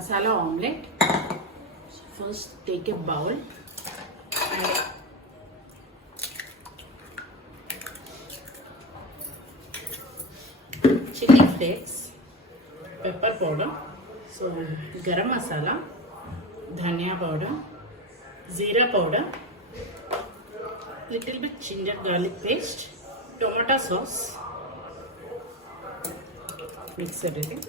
masala omelette. First take a bowl, add chili flakes, pepper powder, so garam masala, dhania powder, jeera powder, little bit ginger garlic paste, tomato sauce, mix everything.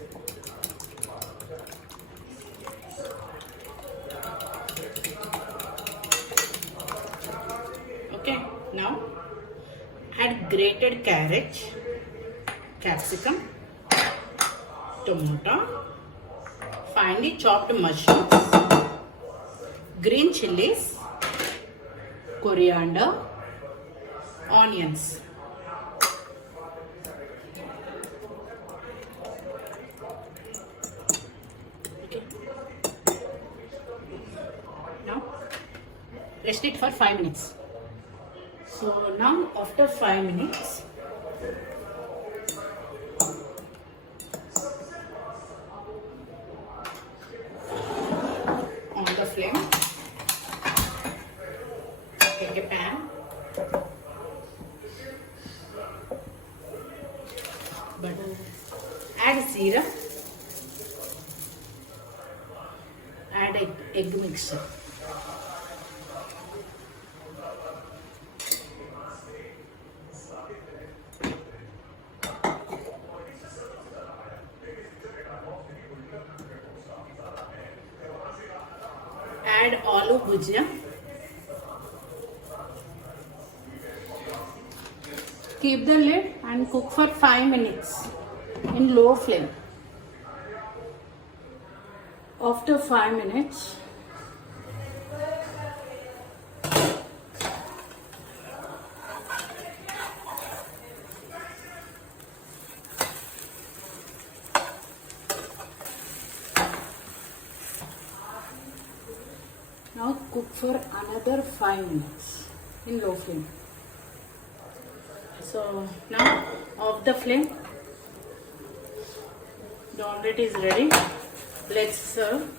Okay, now add grated carrot, capsicum, tomato, finely chopped mushrooms, green chilies, coriander, onions. Okay. Now rest it for 5 minutes. So now after 5 minutes, on the flame, take a pan, butter, add syrup, add egg mixture. Add aloo bhujia. Keep the lid and cook for 5 minutes in low flame. After 5 minutes, now cook for another 5 minutes in low flame. So now off the flame, the omelette is ready. Let's serve.